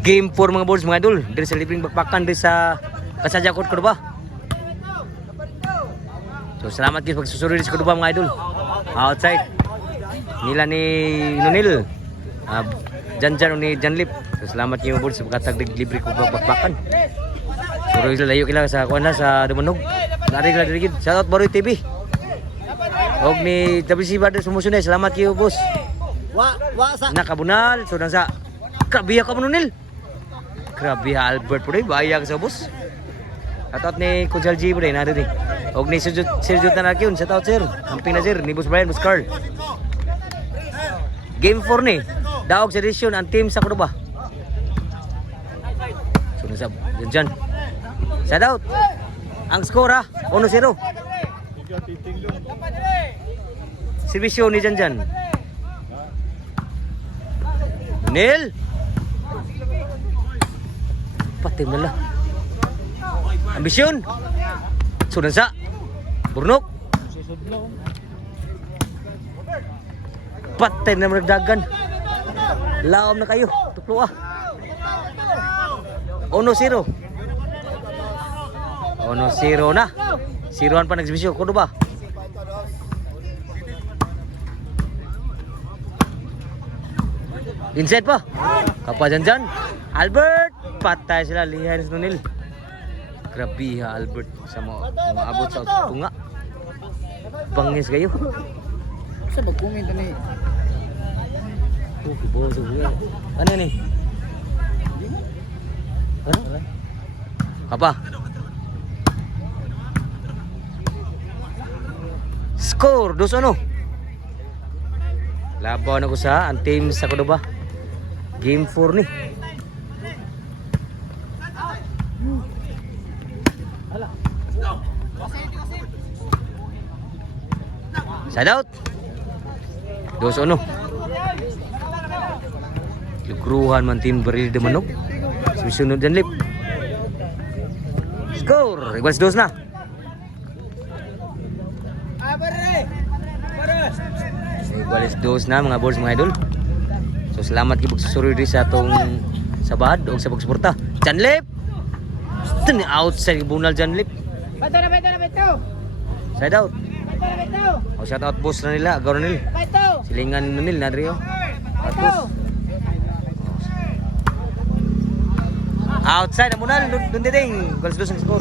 Game 4 mga boards mga idol. Diri sa libreng bakbakan diri sa Kasadya Court Cordoba. So salamat guys pagsusuri sa Cordoba mga idol. Outside nila ni Nonil. Janjan ni Janlip. So salamat kayo mga boards sa pagkatag libre ko bakbakan. Suro sila layo kila sa kuan sa Dumanog. Nari kila diri gid. Shout out Baroy TV. Og ni WC Brothers sumusunod. Salamat kayo boss. Wa sa Nakabunal so nang sa Krabiya ka Nonil. Krabiya Albert po rin bayag sa boss. Atot ni Kujal G po rin na rin. Og ni Sergio Tanakyon sa taot sir. Amping na sir ni Boss Brian, Boss Carl. Game 4 ni. Daog sa edisyon ang team sa Cordoba. So nasa dyan. Shout out. Ang score ha 1-0. Servisyo ni Janjan. Nil. Patay na lang. Ambisyon. Sudan sa. Burnok. Patay na magdagan. Laom na kayo. Tuklo ah. 1-0. 1-0 na. 0-1 pa nagsibisyo. Kuno ba? Inside pa. Kapajan dyan. Albert. Patay sila. Lihan sa Nonil. Grabe ha Albert. Sa maabot sa tunga. Bangis kayo. sa pag-comment ni. Oh, kibo sa buya. Ano ni? Ano? Apa? Score 2-1. Laban ako sa ang team sa Cordoba. Game 4 ni. Shout out. 2-1. Lugruhan man team Baril de Manok. Susunod dan lip. Score. Igual 2 na. Igual 2 na mga boys mga idol. So salamat kay pagsusuri sa atong sabad o sa pagsuporta. Janlip. Tani outside bunal Janlip. Beto. Side out. O shout out boss na nila, agaw na nila. Silingan na nila, Nadrio. Outside, amunal, dun diting. Goals 2 ang score.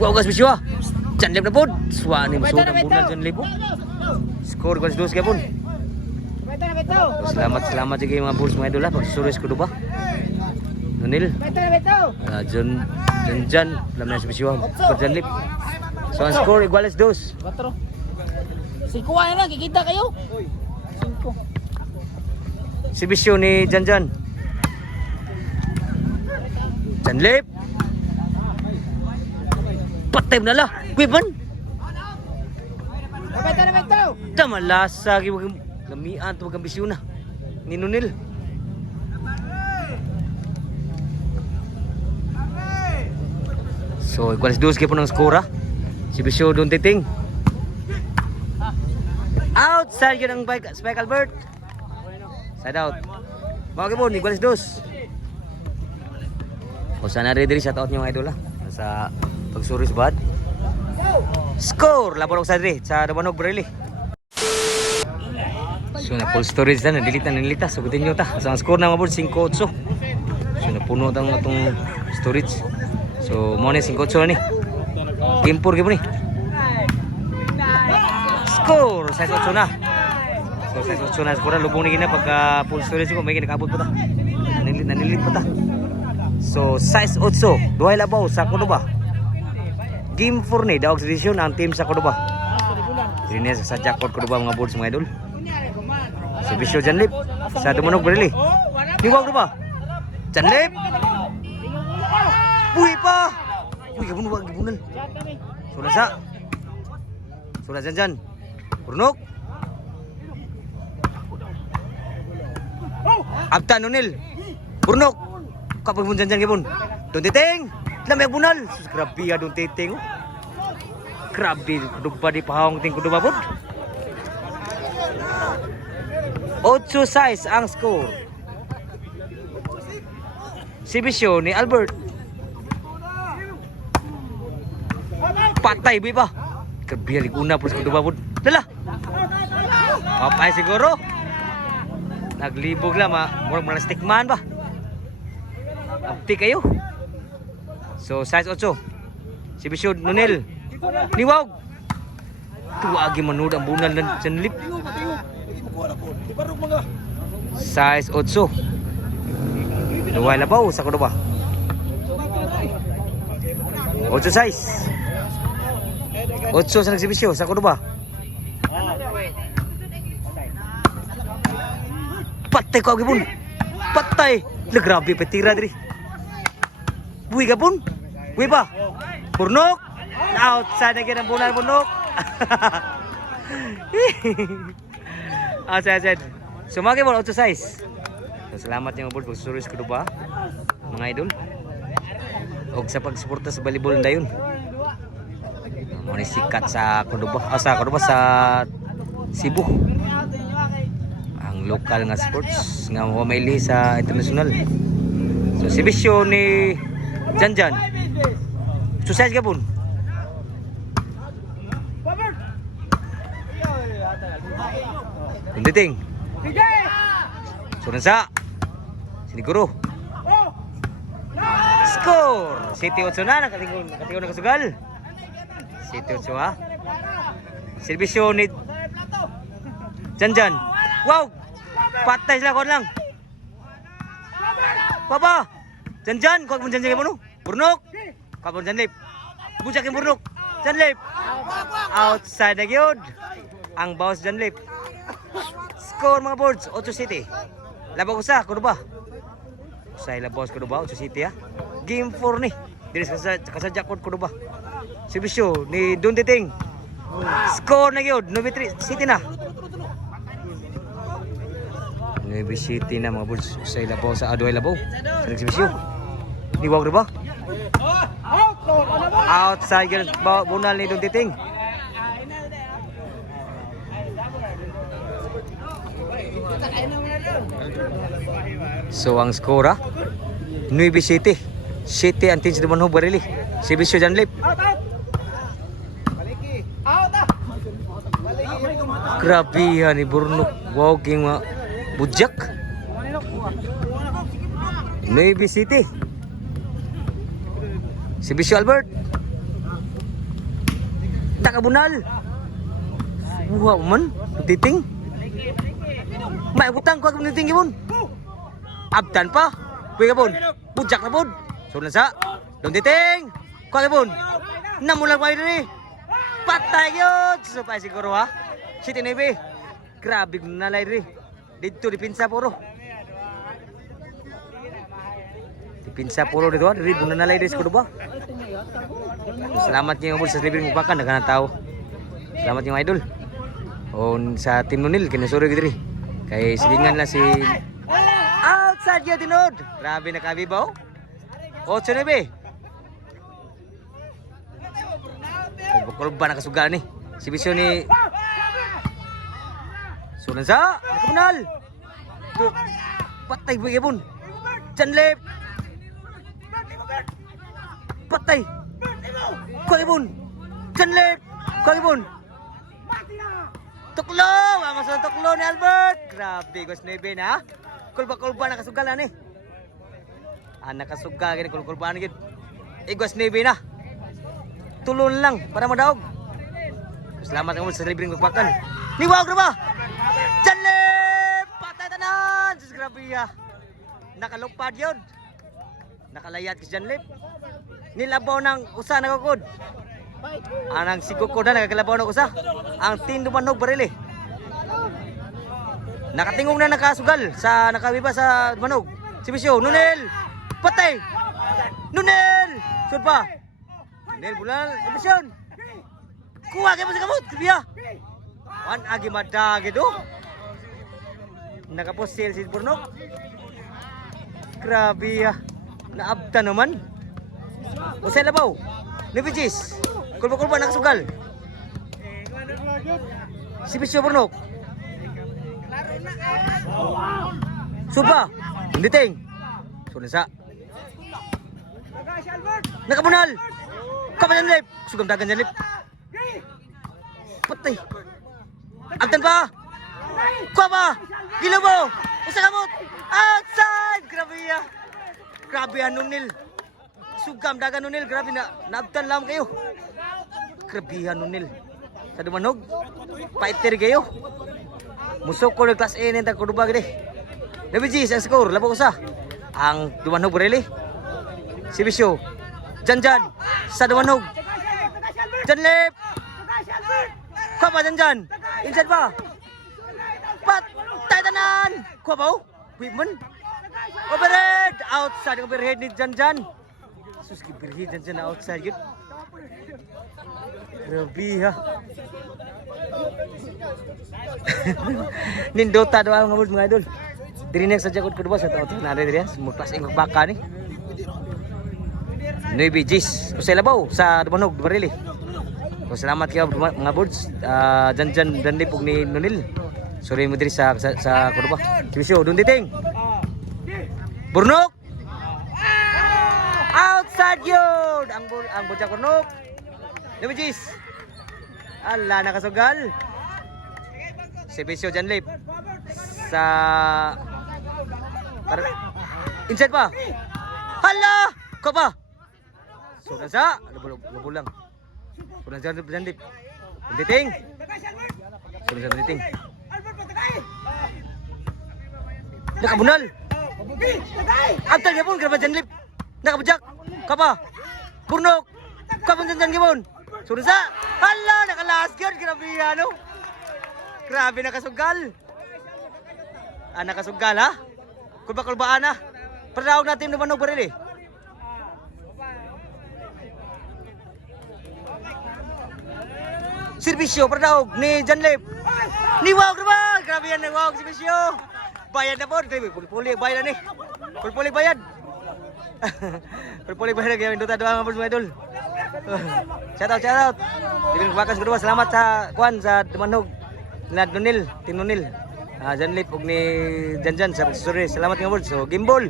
Wow, gas bisyo. Janlip na po. Swani, masud ang bunal Janlip po. Score, goals 2 kaya po. Salamat sige mga boss mga idol ha. Pagsusuri sa Cordoba. Nonil. Jan alam na sa bisyo. Janlip. So ang score iguales 2. 4. Si kuha na kikita kayo. 5. Si bisyo ni Janjan. Janlip. Patay na la. Weapon. Beto. Tamalasa lamian to ang bisyo na. Ni Nonil. So, iguales 2 kaya po ng score ha. Si Bisyo doon titing. Outside yun ang Spike Albert. Side out. Mga kaya po, iguales 2. O sana ready shout out nyo mga idol ha. Sa pagsuris bad. Score! Laban ako sa diri. Sa Dumanog Barili. So, na full storage na. Nadelete na nilita. Sagutin nyo ta. So, ang score na mga board 5-8. So, napuno ang itong storage. So, mo ni 5-8 na ni. Game 4 gimo ni. Score 6-8 na. So 6-8 na score lubong ni gina pagka full storage ko may ginakabot pa ta. Nanilit pa ta. So 6-8 duhay labaw sa Cordoba. Game 4 ni daog edition ang team sa Cordoba. Dini sa Kasadya Court Cordoba mga boards mga idol. Si Bisyo Janlip sa Dumanog Barili. Di ba Cordoba? Janlip. Uy pa! Uy, gabun ba? Gabunan. Sudah sa. Sudah Janjan. Burnok. Agta Nonil. Burnok. Kapag pun Janjan gabun. Doon titing. Lamay bunal. Grabe ya doon titing. Grabe. Dugba di pahawang ting kuduba po. 8-6 ang score. Sibisyo ni Albert. Patay ba? Kabiyalig una po sa kuduba po. Lala. Papay siguro. Naglibog lang murag malastik man ba. Abti kayo. So size 8. Sibisyo Nunel. Niwag. Tuwagi manood ang bunal ng sanlip. Size 8. Duway labaw sa kuduba. 8 size. 8 sa nagsibisyo sa kuduba. Patay ko agibon. Patay. La grabe petira diri. Buwi gabon. Buwi ba? Burnok. Outside again ang bunal burnok. Outside. Sumagi mo 8 size. So, salamat yung board pagsusuris ko ba mga idol. Og sa pagsuporta sa volleyball dayon. Mo ni sikat sa Cordoba, sa Cebu. Ang local nga sports nga maili sa international. So si Bisyo ni Janjan. Susay gabon. Kunditing. Sunansa. Siniguro. Score! City 8 na, nakatingon na kasugal. City 8 ha. Servisyo ni Janjan. Wow! Patay sila kon lang. Papa! Janjan, kuwag mo Janjan kayo mo no? Burnok! Kuwag mo Janlip. Bujak yung Burnok. Janlip! Outside na yun. Ang boss Janlip. Score mga boards, 8 City. Labaw ko sa, kuno ba? Sa ilabos ko ba? 8 City ha. Game 4 ni. Dili sa jackpot ko ba? Servisyo ni Don Titing. Score na gyud 9-3 City na. 9 City na mga bulls sa ilabaw sa Adoy Labaw. Sa servisyo. Ni wag ba? Outside gyud bunal ni Don Titing. So ang score ha? 9 City. City ang tinsi naman ho barili. Sibisyo Janlip. Grabe yan ni Burnok. Wow, king bujak. 9 City. Sibisyo Albert. Takabunal. Wow man. Titing. May utang ko ang titing gibon. Abdan pa. Kuya kapon. Bujak na pod. Sunan sa. Don Titing. Kuya kapon. Namulang pa rin. Patay yun. Supay siguro ha. City Navy. Grabe kong nalay rin. Dito di pinsa puro. Di pinsa puro dito ha. Dito kong nalay rin siguro ba. Salamat nyo sa libreng upakan. Naghanang tao. Salamat nyo idol. O sa Team Nunil. Kinasuri ko rin. Kay silingan lang si... Outside yun tinod. Grabe na kabibaw. 8-9. Kulba na kasuga ni. Sibisyo ni... Sunansa. Nakamunal. Patay buhay kapon. Janlip. Patay. Kuha kapon. Janlip. Kuha kapon. Tuklo. Vamos sa tuklo ni Albert. Grabe. Guas 9 na. Kulba-kulba na kasuga na ni. Nakasuga gini kulba na gid. Guas 9 na. Tulon lang para madaog. Salamat kamu sa libreng pagpakan. Niwag na ba? Janlip! Patay tanan! Diyos grabe ya. Nakalupad yun. Nakalayat si Janlip. Nilabaw ng usa na kukod. Anang sigukod na nagkalabaw ng usa. Ang tindumanog barili. Nakatingong na nakasugal sa nakabiba sa manog. Sibisyo, Nunel! Patay! Nunel! Sud pa? Nunel bulan, ebisyon! Kuha kayo mo sa kamot, kribiya! Wan agi madagi do. Nakaposil si Burnok. Grabe ya. Naabta naman. Usay labaw. Nibijis. Kulba-kulba nakasugal. Si Bisyo Burnok. Suba. Unditing. Sunod sa. Nakabunal. Kapalan lip. Sugam dagan dyan lip. Patay. Agtan pa. Kuha pa. Gilaw mo. Usa kamot. Outside. Grabe ya. Grabe yan Nunil. Sugam dagan Nunil. Grabe na. Naabtan lang kayo. Grabe yan Nunil. Sa dumanog. Fighter kayo. Musok ko ng class A nito kuduba gede. Nabijis ang score. Labo usa. Ang dumanog Borelli. Si Bisyo. Janjan. Sa dumanog. Janlip. Kuha pa Janjan. Inside pa. Patay tanan. Kuha pa o. Whitman. Overhead. Outside. Overhead ni Janjan. Sus overhead Janjan na outside yun. Grabe ha. Nindota doang ngabud mga idol. Diri next sa jakot ko ba sa tao na diri ha. Sumuklas ing baka ni. Nueve G's. Usay labaw sa Dumanog, Barili. So, salamat kayo mga boards. Janjan Danlip ug ni Nunil. Sorry mo diri sa Cordoba. Simisyo, dunditing. Burnok. Outside yun. Ang bocah Burnok. Nueve G's. Ala nakasugal. Simisyo Janlip. Sa inside pa. Hala! Ko pa. Sudah sa, labo lang. Sudah sa Janlip. Unditing. Sudah sa unditing. Nakabunal. Abtal niya pun grabe Janlip. Nakabujak. Kapa. Burnok. Kapon Janjan gimon. Sudah sa. Hala, nakalasgan grabe ano. Grabe nakasugal. Nakasugal ha. Kulba-kulbaan na. Perdawag natin Dumanog Barili. Servisyo perdawag ni Janlip. Niwag naman. Grabe yan niwag servisyo. Bayad na po. Puli bayad na ni. Puli bayad. Puli bayad na kaya induta doang mga idol. Shout out. Diling bakas kedua selamat sa kuan sa Dumanog. Nad Nunil, Tim Nunil. Janlip ug ni Janjan sa pagsusuri. Salamat nga board. So, gimbol.